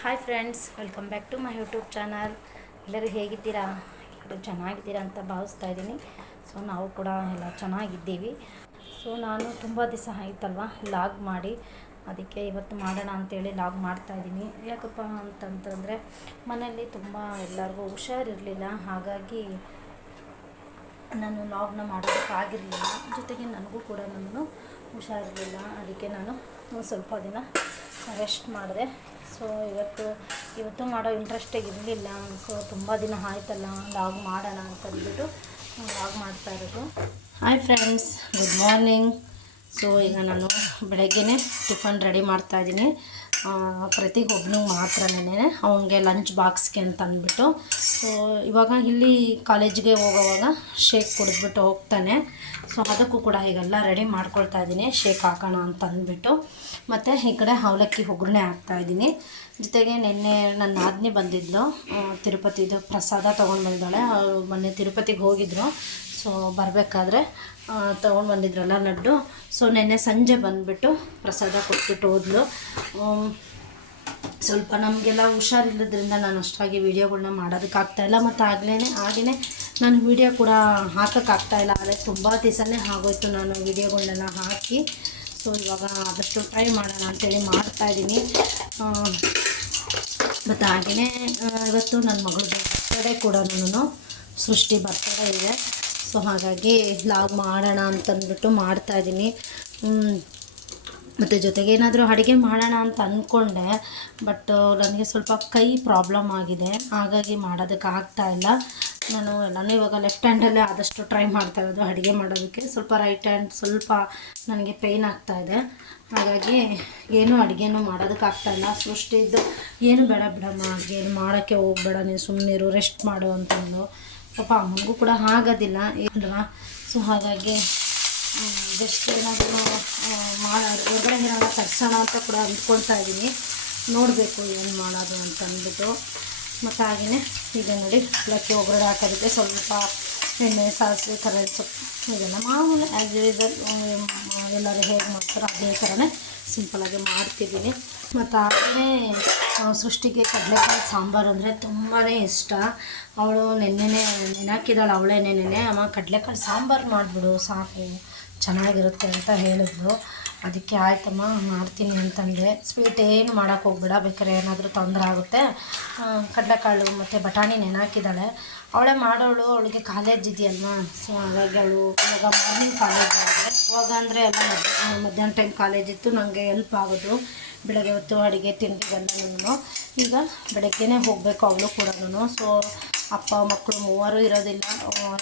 Hi friends, welcome back to my YouTube channel. ಎಲ್ಲರೂ ಹೇಗಿದ್ದೀರಾ? ಎಲ್ಲರೂ ಚೆನ್ನಾಗಿದ್ದೀರಾ ಅಂತ ಭಾವಿಸ್ತಾ ಇದ್ದೀನಿ. ಸೊ ನಾವು ಕೂಡ ಎಲ್ಲ ಚೆನ್ನಾಗಿದ್ದೀವಿ. ಸೊ ನಾನು ತುಂಬ ದಿವಸ ಆಯ್ತಲ್ವ ಲಾಗ್ ಮಾಡಿ, ಅದಕ್ಕೆ ಇವತ್ತು ಮಾಡೋಣ ಅಂತೇಳಿ ಲಾಗ್ ಮಾಡ್ತಾಯಿದ್ದೀನಿ. ಯಾಕಪ್ಪ ಅಂತಂತಂದರೆ ಮನೆಯಲ್ಲಿ ತುಂಬ ಎಲ್ಲರಿಗೂ ಹುಷಾರಿರಲಿಲ್ಲ, ಹಾಗಾಗಿ ನಾನು ಲಾಗ್ನ ಮಾಡೋದಕ್ಕಾಗಿರಲಿಲ್ಲ. ಜೊತೆಗೆ ನನಗೂ ಕೂಡ ಹುಷಾರಿರಲಿಲ್ಲ, ಅದಕ್ಕೆ ನಾನು ಸ್ವಲ್ಪ ದಿನ ರೆಸ್ಟ್ ಮಾಡಿದೆ. ಸೊ ಇವತ್ತು ಮಾಡೋ ಇಂಟ್ರೆಸ್ಟಾಗಿ ಇರಲಿಲ್ಲ. ಸೊ ತುಂಬ ದಿನ ಆಯ್ತಲ್ಲ ಲಾಗ್ ಮಾಡೋಣ ಅಂತಂದ್ಬಿಟ್ಟು ಲಾಗ್ ಮಾಡ್ತಾ ಇರೋದು. Hi friends, good morning. So ಈಗ ನಾನು ಬೆಳಗ್ಗೆನೇ ಟಿಫನ್ ರೆಡಿ ಮಾಡ್ತಾಯಿದ್ದೀನಿ. ಪ್ರತಿಗೊಬ್ಬನಿಗೆ ಮಾತ್ರನೇ ಅವನಿಗೆ ಲಂಚ್ ಬಾಕ್ಸ್ಗೆ ಅಂತ ಅಂದ್ಬಿಟ್ಟು. ಸೊ ಇವಾಗ ಇಲ್ಲಿ ಕಾಲೇಜ್ಗೆ ಹೋಗೋವಾಗ ಶೇಕ್ ಕುಡಿದ್ಬಿಟ್ಟು ಹೋಗ್ತಾನೆ. ಸೊ ಅದಕ್ಕೂ ಕೂಡ ಈಗೆಲ್ಲ ರೆಡಿ ಮಾಡ್ಕೊಳ್ತಾ ಇದ್ದೀನಿ, ಶೇಕ್ ಹಾಕೋಣ ಅಂತ ಅಂದ್ಬಿಟ್ಟು. ಮತ್ತು ಈ ಕಡೆ ಅವಲಕ್ಕಿ ಒಗ್ಗರಣೆ ಹಾಕ್ತಾಯಿದ್ದೀನಿ. ಜೊತೆಗೆ ನಿನ್ನೆ ನನ್ನ ನಾದಿನಿ ಬಂದಿದ್ಲು, ತಿರುಪತಿದು ಪ್ರಸಾದ ತೊಗೊಂಡು ಬಂದಿದ್ದಾಳೆ. ಅವರು ಮೊನ್ನೆ ತಿರುಪತಿಗೆ ಹೋಗಿದ್ದರು. ಸೊ ಬರಬೇಕಾದ್ರೆ ತೊಗೊಂಡು ಬಂದಿದ್ರಲ್ಲ ಲಡ್ಡು. ಸೊ ನಿನ್ನೆ ಸಂಜೆ ಬಂದುಬಿಟ್ಟು ಪ್ರಸಾದ ಕೊಟ್ಬಿಟ್ಟು ಹೋದ್ಲು. ಸ್ವಲ್ಪ ನಮಗೆಲ್ಲ ಹುಷಾರಿಲ್ಲದ್ರಿಂದ ನಾನು ಅಷ್ಟಾಗಿ ವೀಡಿಯೋಗಳನ್ನ ಮಾಡೋದಕ್ಕಾಗ್ತಾಯಿಲ್ಲ. ಮತ್ತು ಹಾಗೆಯೇ ನಾನು ವೀಡಿಯೋ ಕೂಡ ಹಾಕೋಕ್ಕಾಗ್ತಾಯಿಲ್ಲ. ಆದರೆ ತುಂಬ ದಿವಸನೇ ಆಗೋಯ್ತು ನಾನು ವೀಡಿಯೋಗಳನ್ನೆಲ್ಲ ಹಾಕಿ. ಸೊ ಇವಾಗ ಆದಷ್ಟು ಟ್ರೈ ಮಾಡೋಣ ಅಂತೇಳಿ ಮಾಡ್ತಾಯಿದ್ದೀನಿ. ಮತ್ತು ಹಾಗೆಯೇ ಇವತ್ತು ನನ್ನ ಮಗಳದ್ದು ಬರ್ತಡೇ ಕೂಡ ಸೃಷ್ಟಿ ಬರ್ತಡೇ ಇದೆ. ಸೊ ಹಾಗಾಗಿ ಲಾಗ್ ಮಾಡೋಣ ಅಂತಂದ್ಬಿಟ್ಟು ಮಾಡ್ತಾಯಿದ್ದೀನಿ. ಮತ್ತು ಜೊತೆಗೆ ಏನಾದರೂ ಅಡುಗೆ ಮಾಡೋಣ ಅಂತ ಅಂದ್ಕೊಂಡೆ, ಬಟ್ ನನಗೆ ಸ್ವಲ್ಪ ಕೈ ಪ್ರಾಬ್ಲಮ್ ಆಗಿದೆ, ಹಾಗಾಗಿ ಮಾಡೋದಕ್ಕಾಗ್ತಾಯಿಲ್ಲ. ನಾನು ಎಲ್ಲನೂ ಇವಾಗ ಲೆಫ್ಟ್ ಹ್ಯಾಂಡಲ್ಲೇ ಆದಷ್ಟು ಟ್ರೈ ಮಾಡ್ತಾ ಇರೋದು ಅಡುಗೆ ಮಾಡೋದಕ್ಕೆ. ಸ್ವಲ್ಪ ರೈಟ್ ಹ್ಯಾಂಡ್ ಸ್ವಲ್ಪ ನನಗೆ ಪೇಯ್ನ್ ಆಗ್ತಾಯಿದೆ, ಹಾಗಾಗಿ ಏನೂ ಅಡುಗೆನೂ ಮಾಡೋದಕ್ಕಾಗ್ತಾಯಿಲ್ಲ. ಸೃಷ್ಟಿದ್ದು ಏನು ಬೇಡ ಬಿಡಮ್ಮ, ಅಡುಗೆ ಮಾಡೋಕ್ಕೆ ಹೋಗಬೇಡ, ನೀನು ಸುಮ್ಮನಿರು, ರೆಸ್ಟ್ ಮಾಡು ಅಂತಂದು. ಪಾಪ ಅಮ್ಮನಿಗೂ ಕೂಡ ಆಗೋದಿಲ್ಲ ಏನಲ್ವಾ. ಸೊ ಹಾಗಾಗಿ ಜಸ್ಟ್ ಏನಾದರೂ ಹೊರಗಡೆ ಏನಾದ್ರು ತರಿಸೋಣ ಅಂತ ಕೂಡ ಅಂದ್ಕೊಳ್ತಾ ಇದ್ದೀನಿ. ನೋಡಬೇಕು ಏನು ಮಾಡೋದು ಅಂತ ಅಂದ್ಬಿಟ್ಟು. ಮತ್ತು ಹಾಗೆಯೇ ಈಗ ನೋಡಿ ಅವಲಕ್ಕಿ ಒಗ್ಗರಣೆ ಹಾಕೋದಕ್ಕೆ ಸ್ವಲ್ಪ ಎಣ್ಣೆ, ಸಾಸಿವೆ, ಕರಿಬೇವು ಸೊಪ್ಪು ಇದೆಲ್ಲ ಮಾಮೂಲಿ ಆ್ಯಸ್ ಯೂಸಲ್ ಎಲ್ಲರೂ ಹೇಗೆ ಮಾಡ್ತಾರೋ ಅದೇ ಥರನೇ ಸಿಂಪಲಾಗಿ ಮಾಡ್ತಿದ್ದೀನಿ. ಮತ್ತು ಹಾಗೆಯೇ ಸೃಷ್ಟಿಗೆ ಕಡಲೆಕಾಯಿ ಸಾಂಬಾರು ಅಂದರೆ ತುಂಬಾ ಇಷ್ಟ. ಅವಳು ನೆನ್ನೆನೇ ನೆನಾಕಿದ್ದಾಳೆ, ಅವಳೇ ನೆನ್ನೆನೇ ಅಮ್ಮ ಕಡಲೆಕಾಯಿ ಸಾಂಬಾರು ಮಾಡಿಬಿಡು ಸಾಕು, ಚೆನ್ನಾಗಿರುತ್ತೆ ಅಂತ ಹೇಳಿದ್ಲು. ಅದಕ್ಕೆ ಆಯ್ತಮ್ಮ ಮಾಡ್ತೀನಿ ಅಂತಂದೆ. ಸ್ವೀಟ್ ಏನು ಮಾಡೋಕ್ಕೆ ಹೋಗ್ಬೇಡ, ಬೇಕಾದ್ರೆ ಏನಾದರೂ ತೊಂದರೆ ಆಗುತ್ತೆ. ಕಡಲೆಕಾಳು ಮತ್ತು ಬಟಾಣಿ ನೆನಾಕಿದ್ದಾಳೆ, ಅವಳೇ ಮಾಡೋಳು. ಅವಳಿಗೆ ಕಾಲೇಜ್ ಇದೆಯಲ್ವಾ, ಸೊ ಹಾಗಾಗಿ ಅವಳು ಇವಾಗ ಮಾರ್ನಿಂಗ್ ಕಾಲೇಜ್ ಆದರೆ ಅವಾಗ ಅಂದರೆ ಎಲ್ಲ ಮಧ್ಯಾಹ್ನ ಟೈಮ್ ಕಾಲೇಜ್ ಇತ್ತು, ನನಗೆ ಹೆಲ್ಪ್ ಆಗೋದು ಬೆಳಗ್ಗೆ ಹೊತ್ತು ಅಡುಗೆ ತಿಂಡಿಗೆಲ್ಲನೂ. ಈಗ ಬೆಳಗ್ಗೆನೇ ಹೋಗಬೇಕು ಅವಳು ಕೂಡ. ಸೊ ಅಪ್ಪ ಮಕ್ಕಳು ಮೂವರು ಇರೋದಿಲ್ಲ,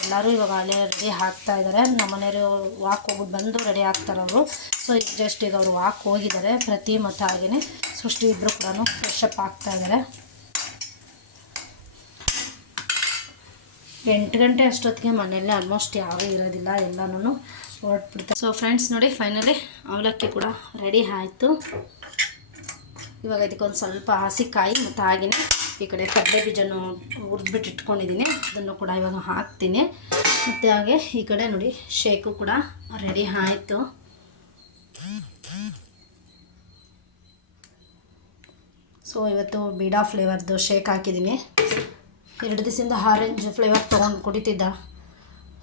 ಎಲ್ಲರೂ ಇವಾಗ ಅಲ್ಲೇ ರೆಡಿ ಆಗ್ತಾಯಿದ್ದಾರೆ. ನಮ್ಮ ಮನೆಯವರು ವಾಕ್ ಹೋಗ್ಬಿಟ್ಟು ಬಂದು ರೆಡಿ ಆಗ್ತಾರೆ ಅವರು. ಸೊ ಈಗ ಜಸ್ಟ್ ಈಗ ಅವರು ವಾಕ್ ಹೋಗಿದ್ದಾರೆ, ಪ್ರತಿ ಮತ್ತು ಹಾಗೆಯೇ ಸೃಷ್ಟಿ ಇಬ್ಬರು ಕೂಡ ಫ್ರೆಶ್ ಅಪ್ ಆಗ್ತಾಯಿದ್ದಾರೆ. 8 ಗಂಟೆ ಅಷ್ಟೊತ್ತಿಗೆ ಮನೆಯಲ್ಲೇ ಆಲ್ಮೋಸ್ಟ್ ಯಾರೂ ಇರೋದಿಲ್ಲ, ಎಲ್ಲನೂ ಹೊರಟ್ಬಿಡ್ತಾರೆ. ಸೊ ಫ್ರೆಂಡ್ಸ್ ನೋಡಿ, ಫೈನಲಿ ಅವಲಕ್ಕಿ ಕೂಡ ರೆಡಿ ಆಯಿತು. ಇವಾಗ ಇದಕ್ಕೊಂದು ಸ್ವಲ್ಪ ಹಸಿಕಾಯಿ ಮತ್ತು ಹಾಗೆಯೇ ಈ ಕಡೆ ಕಡಲೆ ಬೀಜನೂ ಹುರಿದ್ಬಿಟ್ಟು ಇಟ್ಕೊಂಡಿದ್ದೀನಿ, ಅದನ್ನು ಕೂಡ ಇವಾಗ ಹಾಕ್ತೀನಿ. ಮತ್ತು ಹಾಗೆ ಈ ಕಡೆ ನೋಡಿ ಶೇಕು ಕೂಡ ರೆಡಿ ಆಯಿತು. ಸೊ ಇವತ್ತು ಬೀಡಾ ಫ್ಲೇವರ್ದು ಶೇಕ್ ಹಾಕಿದ್ದೀನಿ. 2 ದಿವಸದಿಂದ ಆರೆಂಜ್ ಫ್ಲೇವರ್ ತೊಗೊಂಡು ಕುಡಿತಿದ್ದ.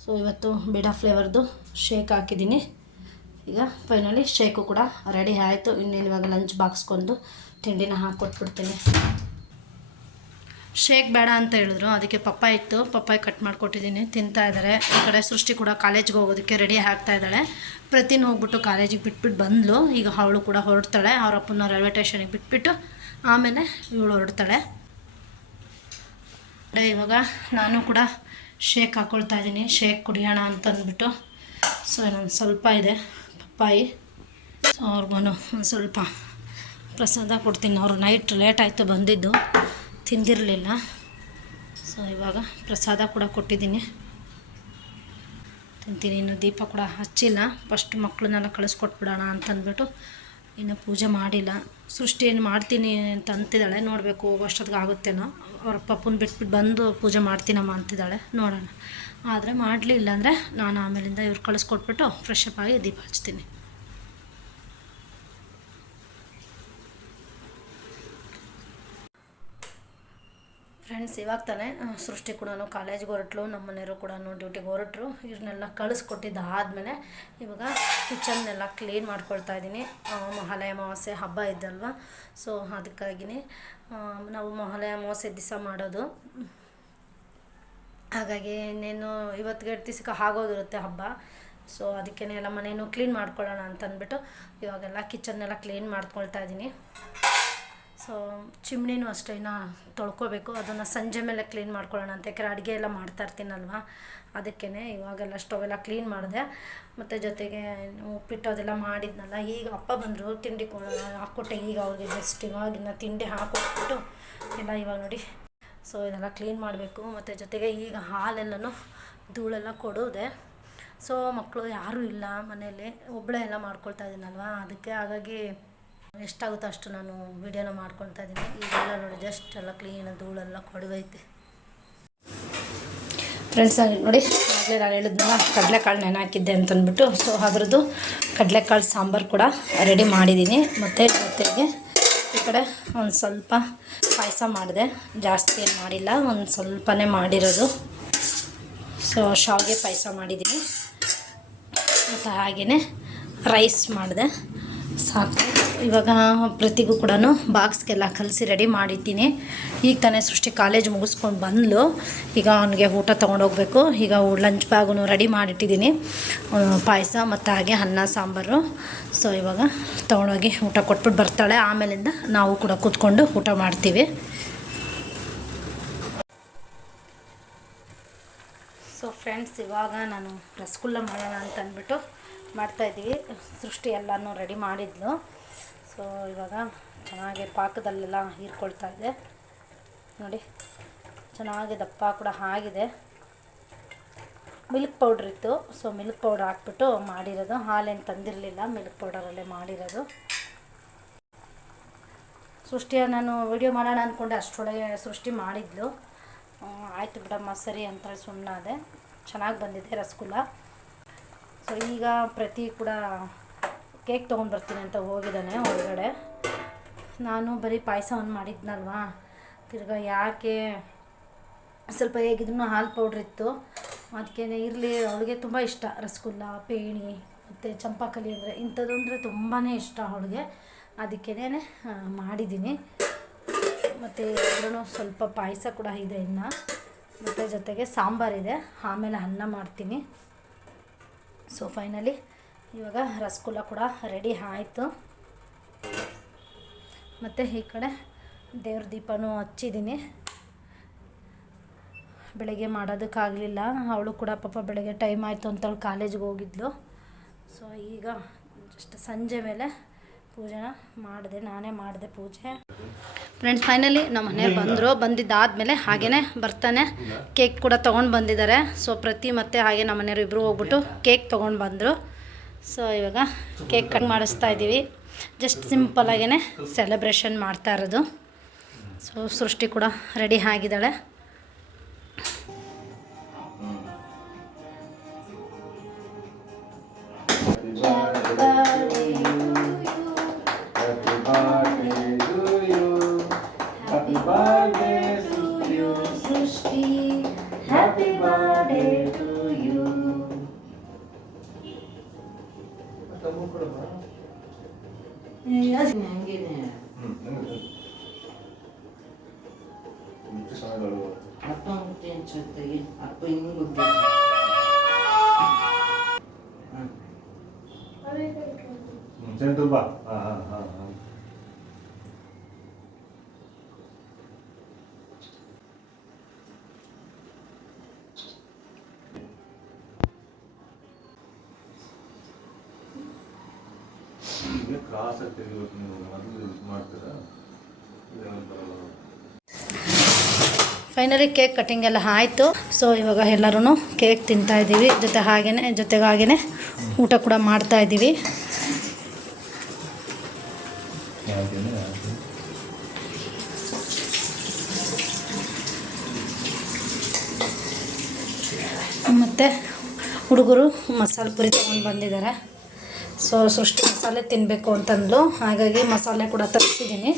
ಸೊ ಇವತ್ತು ಬೀಡಾ ಫ್ಲೇವರ್ದು ಶೇಕ್ ಹಾಕಿದ್ದೀನಿ. ಈಗ ಫೈನಲಿ ಶೇಕು ಕೂಡ ರೆಡಿ ಆಯಿತು. ಇನ್ನೇನು ಇವಾಗ ಲಂಚ್ ಬಾಕ್ಸ್ಗೊಂದು ತಿಂಡಿನ ಹಾಕ್ಕೊಟ್ಬಿಡ್ತೀನಿ. ಶೇಕ್ ಬೇಡ ಅಂತ ಹೇಳಿದ್ರು, ಅದಕ್ಕೆ ಪಪ್ಪಾಯ ಇತ್ತು, ಪಪ್ಪಾಯ ಕಟ್ ಮಾಡಿಕೊಟ್ಟಿದ್ದೀನಿ, ತಿಂತಾ ಇದ್ದಾರೆ. ಈ ಕಡೆ ಸೃಷ್ಟಿ ಕೂಡ ಕಾಲೇಜ್ಗೆ ಹೋಗೋದಕ್ಕೆ ರೆಡಿ ಆಗ್ತಾ ಇದ್ದಾಳೆ. ಪ್ರತಿನ ಹೋಗ್ಬಿಟ್ಟು ಕಾಲೇಜಿಗೆ ಬಿಟ್ಬಿಟ್ಟು ಬಂದಳು. ಈಗ ಅವಳು ಕೂಡ ಹೊರಡ್ತಾಳೆ, ಅವ್ರ ಅಪ್ಪನ ರೈಲ್ವೆ ಸ್ಟೇಷನಿಗೆ ಬಿಟ್ಬಿಟ್ಟು ಆಮೇಲೆ ಇವಳು ಹೊರಡ್ತಾಳೆ. ಇವಾಗ ನಾನು ಕೂಡ ಶೇಕ್ ಹಾಕ್ಕೊಳ್ತಾ ಇದ್ದೀನಿ, ಶೇಕ್ ಕುಡಿಯೋಣ ಅಂತಂದ್ಬಿಟ್ಟು. ಸೊ ಇನ್ನೊಂದು ಸ್ವಲ್ಪ ಇದೆ ಪಪ್ಪಾಯಿ, ಸೊ ಅವ್ರಿಗೂ ಒಂದು ಸ್ವಲ್ಪ ಪ್ರಸಾದ ಕೊಡ್ತೀನಿ. ಅವರು ನೈಟ್ ಲೇಟ್ ಆಯಿತು ಬಂದಿದ್ದು, ತಿಂದಿರಲಿಲ್ಲ. ಸೊ ಇವಾಗ ಪ್ರಸಾದ ಕೂಡ ಕೊಟ್ಟಿದ್ದೀನಿ, ತಿಂತೀನಿ. ಇನ್ನು ದೀಪ ಕೂಡ ಹಚ್ಚಿಲ್ಲ, ಫಸ್ಟ್ ಮಕ್ಕಳನ್ನೆಲ್ಲ ಕಳಿಸ್ಕೊಟ್ಬಿಡೋಣ ಅಂತಂದ್ಬಿಟ್ಟು ಇನ್ನು ಪೂಜೆ ಮಾಡಿಲ್ಲ. ಸೃಷ್ಟಿ ಏನು ಮಾಡ್ತೀನಿ ಅಂತ ಅಂತಿದ್ದಾಳೆ, ನೋಡಬೇಕು ಹೋಗೋಷ್ಟೊತ್ತಿಗೆ ಆಗುತ್ತೇನೋ. ಅವ್ರ ಪಪ್ಪನ ಬಿಟ್ಬಿಟ್ಟು ಬಂದು ಪೂಜೆ ಮಾಡ್ತೀನಮ್ಮ ಅಂತಿದ್ದಾಳೆ, ನೋಡೋಣ. ಆದರೆ ಮಾಡಲಿ, ಇಲ್ಲಾಂದರೆ ನಾನು ಆಮೇಲಿಂದ ಇವ್ರು ಕಳಿಸ್ಕೊಟ್ಬಿಟ್ಟು ಫ್ರೆಶ್ ಅಪ್ ಆಗಿ ದೀಪ ಹಚ್ತೀನಿ. ಫ್ರೆಂಡ್ಸ್, ಇವಾಗ ತಾನೇ ಸೃಷ್ಟಿ ಕೂಡ ಕಾಲೇಜ್ಗೆ ಹೊರಟ್ಲು, ನಮ್ಮ ಮನೆಯವರು ಕೂಡ ಡ್ಯೂಟಿಗೆ ಹೊರಟ್ರು. ಇವ್ರನ್ನೆಲ್ಲ ಕಳಿಸ್ಕೊಟ್ಟಿದ್ದಾದಮೇಲೆ ಇವಾಗ ಕಿಚನ್ನೆಲ್ಲ ಕ್ಲೀನ್ ಮಾಡ್ಕೊಳ್ತಾ ಇದ್ದೀನಿ. ಮಹಾಲಯ ಅಮಾವಾಸ್ಯೆ ಹಬ್ಬ ಇದ್ದಲ್ವ, ಸೊ ಅದಕ್ಕಾಗಿಯೇ ನಾವು ಮಹಾಲಯ ಅಮಾವಾಸ್ಯೆ ದಿವಸ ಮಾಡೋದು. ಹಾಗಾಗಿ ಇನ್ನೇನು ಇವತ್ತಿಗೆ 2 ದಿವಸಕ್ಕೆ ಆಗೋದಿರುತ್ತೆ ಹಬ್ಬ. ಸೊ ಅದಕ್ಕೇ ಎಲ್ಲ ಮನೆಯೂ ಕ್ಲೀನ್ ಮಾಡ್ಕೊಳ್ಳೋಣ ಅಂತ ಅಂದ್ಬಿಟ್ಟು ಇವಾಗೆಲ್ಲ ಕಿಚನ್ನೆಲ್ಲ ಕ್ಲೀನ್ ಮಾಡ್ಕೊಳ್ತಾ ಇದ್ದೀನಿ. ಸೊ ಚಿಮ್ನಿನೂ ಅಷ್ಟೇ ಇನ್ನು ತೊಳ್ಕೊಬೇಕು, ಅದನ್ನು ಸಂಜೆ ಮೇಲೆ ಕ್ಲೀನ್ ಮಾಡ್ಕೊಳ್ಳೋಣ ಅಂತ. ಯಾಕೆಂದರೆ ಅಡುಗೆ ಎಲ್ಲ ಮಾಡ್ತಾ ಇರ್ತೀನಲ್ವ, ಅದಕ್ಕೇ ಇವಾಗೆಲ್ಲ ಸ್ಟವೆಲ್ಲ ಕ್ಲೀನ್ ಮಾಡಿದೆ. ಮತ್ತು ಜೊತೆಗೆ ಉಪ್ಪಿಟ್ಟು ಅದೆಲ್ಲ ಮಾಡಿದ್ನಲ್ಲ, ಈಗ ಅಪ್ಪ ಬಂದರು, ತಿಂಡಿ ಹಾಕ್ಕೊಟ್ಟೆ. ಈಗ ಅವ್ರಿಗೆ ಜಸ್ಟ್ ಇವಾಗಿನ ತಿಂಡಿ ಹಾಕ್ಕೊಟ್ಬಿಟ್ಟು ಎಲ್ಲ ಇವಾಗ ನೋಡಿ. ಸೊ ಇದೆಲ್ಲ ಕ್ಲೀನ್ ಮಾಡಬೇಕು. ಮತ್ತು ಜೊತೆಗೆ ಈಗ ಹಾಲೆಲ್ಲನೂ ಧೂಳೆಲ್ಲ ಕೊಡೋದೆ. ಸೊ ಮಕ್ಕಳು ಯಾರೂ ಇಲ್ಲ ಮನೆಯಲ್ಲಿ, ಒಬ್ಬಳೇ ಎಲ್ಲ ಮಾಡ್ಕೊಳ್ತಾ ಇದ್ದೀನಲ್ವ, ಅದಕ್ಕೆ ಹಾಗಾಗಿ ಎಷ್ಟಾಗುತ್ತೋ ಅಷ್ಟು ನಾನು ವೀಡಿಯೋನ ಮಾಡ್ಕೊಳ್ತಾ ಇದ್ದೀನಿ. ಈಗೆಲ್ಲ ನೋಡಿ ಜಸ್ಟ್ ಎಲ್ಲ ಕ್ಲೀನ್ ಧೂಳೆಲ್ಲ ಕೊಡವೈತೆ. ಫ್ರೆಂಡ್ಸ್ ನೋಡಿ, ಆಗಲೇ ನಾನು ಹೇಳಿದ್ನಲ್ಲ ಕಡಲೆಕಾಳು ನೆನೆ ಹಾಕಿದ್ದೆ ಅಂತಂದ್ಬಿಟ್ಟು, ಸೊ ಅದ್ರದ್ದು ಕಡಲೆಕಾಳು ಸಾಂಬಾರು ಕೂಡ ರೆಡಿ ಮಾಡಿದ್ದೀನಿ. ಮತ್ತು ಜೊತೆಗೆ ಈ ಕಡೆ ಒಂದು ಸ್ವಲ್ಪ ಪಾಯಸ ಮಾಡಿದೆ, ಜಾಸ್ತಿ ಏನು ಮಾಡಿಲ್ಲ, ಒಂದು ಸ್ವಲ್ಪನೇ ಮಾಡಿರೋದು. ಸೊ ಶಾವಿಗೆ ಪಾಯಸ ಮಾಡಿದ್ದೀನಿ. ಮತ್ತು ಹಾಗೆಯೇ ರೈಸ್ ಮಾಡಿದೆ, ಸಾಕು. ಇವಾಗ ಪ್ರತಿಗೂ ಕೂಡ ಬಾಕ್ಸ್ಗೆಲ್ಲ ಕಲಸಿ ರೆಡಿ ಮಾಡಿದ್ದೀನಿ. ಈಗ ತಾನೇ ಸೃಷ್ಟಿ ಕಾಲೇಜ್ ಮುಗಿಸ್ಕೊಂಡು ಬಂದಳು. ಈಗ ಅವನಿಗೆ ಊಟ ತೊಗೊಂಡೋಗ್ಬೇಕು. ಈಗ ಲಂಚ್ ಬ್ಯಾಗೂ ರೆಡಿ ಮಾಡಿಟ್ಟಿದ್ದೀನಿ, ಪಾಯಸ ಮತ್ತು ಹಾಗೆ ಅನ್ನ ಸಾಂಬಾರು. ಸೊ ಇವಾಗ ತೊಗೊಂಡೋಗಿ ಊಟ ಕೊಟ್ಬಿಟ್ಟು ಬರ್ತಾಳೆ. ಆಮೇಲಿಂದ ನಾವು ಕೂಡ ಕೂತ್ಕೊಂಡು ಊಟ ಮಾಡ್ತೀವಿ. ಸೊ ಫ್ರೆಂಡ್ಸ್, ಇವಾಗ ನಾನು ರಸಗುಲ್ಲ ಮಾಡೋಣ ಅಂತ ಅಂದ್ಬಿಟ್ಟು ಮಾಡ್ತಾಯಿದ್ದೀವಿ. ಸೃಷ್ಟಿ ಎಲ್ಲನೂ ರೆಡಿ ಮಾಡಿದ್ಲು. ಸೊ ಇವಾಗ ಚೆನ್ನಾಗಿ ಪಾಕದಲ್ಲೆಲ್ಲ ಹೀರ್ಕೊಳ್ತಾ ಇದೆ ನೋಡಿ, ಚೆನ್ನಾಗಿ ದಪ್ಪ ಕೂಡ ಆಗಿದೆ. ಮಿಲ್ಕ್ ಪೌಡ್ರ್ ಇತ್ತು, ಸೊ ಮಿಲ್ಕ್ ಪೌಡ್ರ್ ಹಾಕ್ಬಿಟ್ಟು ಮಾಡಿರೋದು. ಹಾಲೇನು ತಂದಿರಲಿಲ್ಲ, ಮಿಲ್ಕ್ ಪೌಡರಲ್ಲೇ ಮಾಡಿರೋದು. ಸೃಷ್ಟಿಯ ನಾನು ವಿಡಿಯೋ ಮಾಡೋಣ ಅಂದ್ಕೊಂಡೆ, ಅಷ್ಟರೊಳಗೆ ಸೃಷ್ಟಿ ಮಾಡಿದ್ಲು. ಆಯಿತು ಬಿಡಮ್ಮ ಸರಿ ಅಂತ ಸುಮ್ಮನಾದೆ. ಚೆನ್ನಾಗಿ ಬಂದಿದೆ ರಸಗುಲ್ಲ. ಸೊ ಈಗ ಪ್ರತಿ ಕೂಡ ಕೇಕ್ ತೊಗೊಂಡು ಬರ್ತೀನಿ ಅಂತ ಹೋಗಿದ್ದಾನೆ ಹೊರಗಡೆ. ನಾನು ಬರೀ ಪಾಯಸವನ್ನು ಮಾಡಿದ್ನಲ್ವಾ, ತಿರ್ಗಾ ಯಾಕೆ ಸ್ವಲ್ಪ ಹೇಗಿದ್ರು ಹಾಲು ಪೌಡ್ರ್ ಇತ್ತು, ಅದಕ್ಕೇ ಇರಲಿ. ಅವಳಿಗೆ ತುಂಬ ಇಷ್ಟ ರಸಗುಲ್ಲ, ಪೇಣಿ ಮತ್ತು ಚಂಪಾಕಲಿ ಅಂದರೆ ಇಂಥದ್ದು ಅಂದರೆ ತುಂಬಾ ಇಷ್ಟ ಅವಳಿಗೆ, ಅದಕ್ಕೇ ಮಾಡಿದ್ದೀನಿ. ಮತ್ತು ಎಲ್ಲರೂ ಸ್ವಲ್ಪ ಪಾಯಸ ಕೂಡ ಇದೆ ಇನ್ನು, ಮತ್ತು ಜೊತೆಗೆ ಸಾಂಬಾರಿದೆ, ಆಮೇಲೆ ಅನ್ನ ಮಾಡ್ತೀನಿ. ಸೊ ಫೈನಲಿ ಇವಾಗ ರಸಗುಲ್ಲ ಕೂಡ ರೆಡಿ ಆಯಿತು. ಮತ್ತು ಈ ಕಡೆ ದೇವ್ರ ದೀಪನೂ ಹಚ್ಚಿದ್ದೀನಿ. ಬೆಳಗ್ಗೆ ಮಾಡೋದಕ್ಕಾಗಲಿಲ್ಲ, ಅವಳು ಕೂಡ ಪಾಪ ಬೆಳಗ್ಗೆ ಟೈಮ್ ಆಯಿತು ಅಂತೇಳಿ ಕಾಲೇಜಿಗೆ ಹೋಗಿದ್ಲು. ಸೊ ಈಗ ಜಸ್ಟ್ ಸಂಜೆ ಮೇಲೆ ಪೂಜೆನ ಮಾಡಿದೆ, ನಾನೇ ಮಾಡಿದೆ ಪೂಜೆ. ಫ್ರೆಂಡ್ಸ್, ಫೈನಲಿ ನಮ್ಮ ಮನೆಯವ್ರು ಬಂದರು. ಬಂದಿದ್ದಾದಮೇಲೆ ಹಾಗೆಯೇ ಬರ್ತಾನೆ ಕೇಕ್ ಕೂಡ ತೊಗೊಂಡು ಬಂದಿದ್ದಾರೆ. ಸೊ ಪ್ರತಿ ಮತ್ತು ಹಾಗೆ ನಮ್ಮ ಮನೆಯವರು ಇಬ್ಬರು ಹೋಗ್ಬಿಟ್ಟು ಕೇಕ್ ತೊಗೊಂಡು ಬಂದರು. ಸೊ ಇವಾಗ ಕೇಕ್ ಕಟ್ ಮಾಡಿಸ್ತಾ ಇದ್ದೀವಿ. ಜಸ್ಟ್ ಸಿಂಪಲಾಗೇ ಸೆಲೆಬ್ರೇಷನ್ ಮಾಡ್ತಾ ಇರೋದು. ಸೊ ಸೃಷ್ಟಿ ಕೂಡ ರೆಡಿ ಆಗಿದ್ದಾಳೆ. ಫೈನಲಿ ಕೇಕ್ ಕಟ್ಟಿಂಗ್ ಎಲ್ಲ ಆಯಿತು. ಸೊ ಇವಾಗ ಎಲ್ಲರೂ ಕೇಕ್ ತಿಂತಾಯಿದ್ದೀವಿ, ಜೊತೆಗೆ ಊಟ ಕೂಡ ಮಾಡ್ತಾಯಿದ್ದೀವಿ. ಮತ್ತು ಹುಡುಗರು ಮಸಾಲೆ ಪುರಿ ತೊಗೊಂಡು ಬಂದಿದ್ದಾರೆ. ಸೊ ಸೃಷ್ಟಿ ಮಸಾಲೆ ತಿನ್ನಬೇಕು ಅಂತಂದ್ಲು, ಹಾಗಾಗಿ ಮಸಾಲೆ ಕೂಡ ತರಿಸಿದ್ದೀನಿ.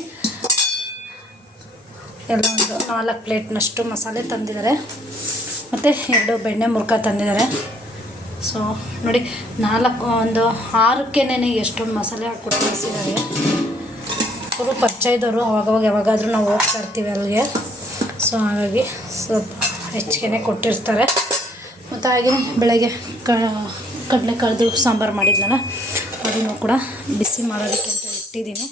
ಎಲ್ಲ ಒಂದು 4 ಪ್ಲೇಟ್ನಷ್ಟು ಮಸಾಲೆ ತಂದಿದ್ದಾರೆ, ಮತ್ತು 2 ಬೆಣ್ಣೆ ಮುರ್ಕ ತಂದಿದ್ದಾರೆ. ಸೊ ನೋಡಿ, 6ಕ್ಕೇನೆ ಎಷ್ಟೊಂದು ಮಸಾಲೆ ಹಾಕ್ಬಿಟ್ಟು ಕಳಿಸಿದ್ದಾರೆ. ಅವರು ಪರಿಚಯ ಇದ್ದವರು, ಅವಾಗವಾಗ ಯಾವಾಗಾದರೂ ನಾವು ಹೋಗ್ತಾ ಇರ್ತೀವಿ ಅಲ್ಲಿಗೆ. ಸೊ ಹಾಗಾಗಿ ಸ್ವಲ್ಪ ಹೆಚ್ಚಿಗೆ ಕೊಟ್ಟಿರ್ತಾರೆ. ಮತ್ತು ಹಾಗೆ ಬೆಳಗ್ಗೆ ಕಡಲೆ ಕಳೆದು ಸಾಂಬಾರು ಮಾಡಿದ್ನಲ್ಲ, ಅದನ್ನು ಕೂಡ ಬಿಸಿ ಮಾಡೋದಕ್ಕೆ ಅಂತ ಇಟ್ಟಿದ್ದೀನಿ.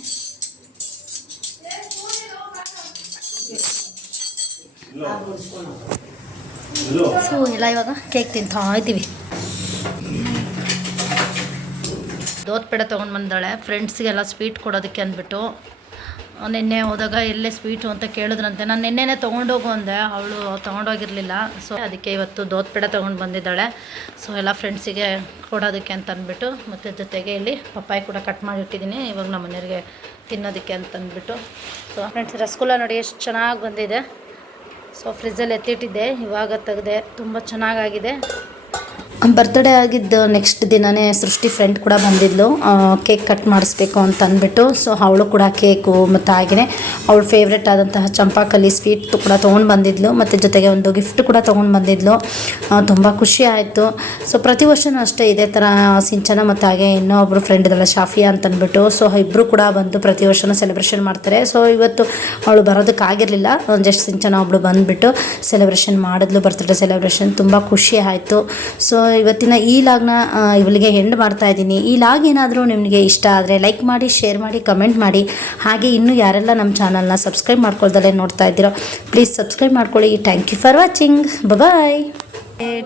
ಸೊ ಎಲ್ಲ ಇವಾಗ ಕೇಕ್ ತಿಂತಾ ಇದ್ದೀವಿ. ದೋತ್ಪೇಡ ತೊಗೊಂಡು ಬಂದಾಳೆ ಫ್ರೆಂಡ್ಸ್ಗೆಲ್ಲ ಸ್ವೀಟ್ ಕೊಡೋದಕ್ಕೆ ಅಂದ್ಬಿಟ್ಟು. ನಿನ್ನೆ ಹೋದಾಗ ಎಲ್ಲೇ ಸ್ವೀಟು ಅಂತ ಕೇಳಿದ್ರಂತೆ. ನಾನು ನಿನ್ನೆನೇ ತೊಗೊಂಡೋಗು ಅಂದೆ, ಅವಳು ತೊಗೊಂಡೋಗಿರಲಿಲ್ಲ. ಸೊ ಅದಕ್ಕೆ ಇವತ್ತು ದೋತ್ಪೇಡ ತೊಗೊಂಡು ಬಂದಿದ್ದಾಳೆ. ಸೊ ಎಲ್ಲ ಫ್ರೆಂಡ್ಸಿಗೆ ಕೊಡೋದಕ್ಕೆ ಅಂತ ಅಂದ್ಬಿಟ್ಟು, ಮತ್ತು ಜೊತೆಗೆ ಇಲ್ಲಿ ಪಪ್ಪಾಯಿ ಕೂಡ ಕಟ್ ಮಾಡಿಟ್ಟಿದ್ದೀನಿ ಇವಾಗ ನಮ್ಮ ಮನೆಯವ್ರಿಗೆ ತಿನ್ನೋದಕ್ಕೆ ಅಂತ ಅಂದ್ಬಿಟ್ಟು. ಸೊ ಫ್ರೆಂಡ್ಸ್, ರಸಗುಲ್ಲ ನೋಡಿ ಎಷ್ಟು ಚೆನ್ನಾಗಿ ಬಂದಿದೆ. ಸೊ ಫ್ರಿಜ್ಜಲ್ಲಿ ಎತ್ತಿಟ್ಟಿದ್ದೆ, ಇವಾಗ ತೆಗೆದೆ. ತುಂಬ ಚೆನ್ನಾಗಾಗಿದೆ. ಬರ್ತ್ಡೇ ಆಗಿದ್ದು ನೆಕ್ಸ್ಟ್ ದಿನವೇ ಸೃಷ್ಟಿ ಫ್ರೆಂಡ್ ಕೂಡ ಬಂದಿದ್ಲು, ಕೇಕ್ ಕಟ್ ಮಾಡಿಸ್ಬೇಕು ಅಂತ ಅಂದ್ಬಿಟ್ಟು. ಸೊ ಅವಳು ಕೂಡ ಕೇಕು ಮತ್ತು ಹಾಗೆಯೇ ಅವಳು ಫೇವ್ರೆಟ್ ಆದಂತಹ ಚಂಪಾಕಲಿ ಸ್ವೀಟ್ ಕೂಡ ತೊಗೊಂಡು ಬಂದಿದ್ಲು, ಮತ್ತು ಜೊತೆಗೆ ಒಂದು ಗಿಫ್ಟ್ ಕೂಡ ತೊಗೊಂಡು ಬಂದಿದ್ಲು. ತುಂಬ ಖುಷಿ ಆಯಿತು. ಸೊ ಪ್ರತಿ ವರ್ಷವೂ ಅಷ್ಟೇ ಇದೇ ಥರ ಸಿಂಚನ ಮತ್ತು ಹಾಗೆ ಇನ್ನೊಬ್ಬರು ಫ್ರೆಂಡ್ ಇದ್ದಾಳೆ ಶಾಫಿಯಾ ಅಂತ ಅಂದ್ಬಿಟ್ಟು. ಸೊ ಇಬ್ಬರು ಕೂಡ ಬಂದು ಪ್ರತಿ ವರ್ಷವೂ ಸೆಲೆಬ್ರೇಷನ್ ಮಾಡ್ತಾರೆ. ಸೊ ಇವತ್ತು ಅವಳು ಬರೋದಕ್ಕಾಗಿರಲಿಲ್ಲ, ಜಸ್ಟ್ ಸಿಂಚನ ಒಬ್ಬಳು ಬಂದುಬಿಟ್ಟು ಸೆಲೆಬ್ರೇಷನ್ ಮಾಡಿದ್ಲು, ಬರ್ತ್ಡೇ ಸೆಲೆಬ್ರೇಷನ್. ತುಂಬ ಖುಷಿ ಆಯಿತು. ಸೊ ಇವತ್ತಿನ ಈ ಲಾಗ್ನ ಇವಳಿಗೆ ಎಂಡ್ ಮಾಡ್ತಾ ಇದ್ದೀನಿ. ಈ ಲಾಗ್ ಏನಾದರೂ ನಿಮಗೆ ಇಷ್ಟ ಆದರೆ ಲೈಕ್ ಮಾಡಿ, ಶೇರ್ ಮಾಡಿ, ಕಮೆಂಟ್ ಮಾಡಿ. ಹಾಗೆ ಇನ್ನೂ ಯಾರೆಲ್ಲ ನಮ್ಮ ಚಾನಲ್ನ ಸಬ್ಸ್ಕ್ರೈಬ್ ಮಾಡ್ಕೊಳ್ದಲ್ಲೇ ನೋಡ್ತಾ ಇದ್ದೀರೋ ಪ್ಲೀಸ್ ಸಬ್ಸ್ಕ್ರೈಬ್ ಮಾಡ್ಕೊಳ್ಳಿ. Thank you for watching. Bye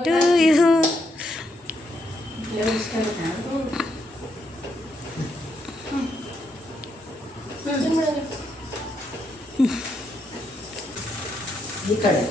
to you. ಈ ಕಡೆ